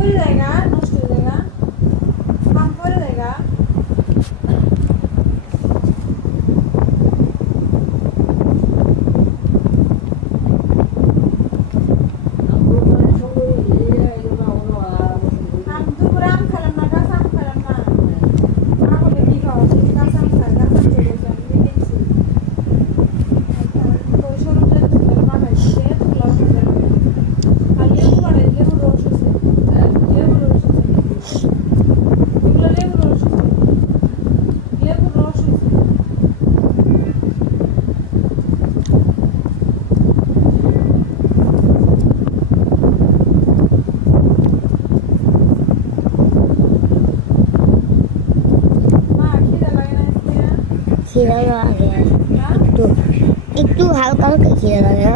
পড়ে জায়গা নষ্ট হয়ে জায়গা আম পড়ে জায়গা আম দুপুরে আম খেলাম না গাছ আম খেলাম না আমাকে কি খাওয়া গাছ আম খাই গাছ আম চলে গেছে আমি দেখছি ওই সরুতে বানাইছে তুলা আর লেবু বানাই লেবুর রস আছে লেবুর রস আছে এগুলো লেবুর রস আছে লেবুর রস আছে মা খিদে লাগে না আজকে খিদে লাগে একটু একটু হালকা হালকা খিদে লাগে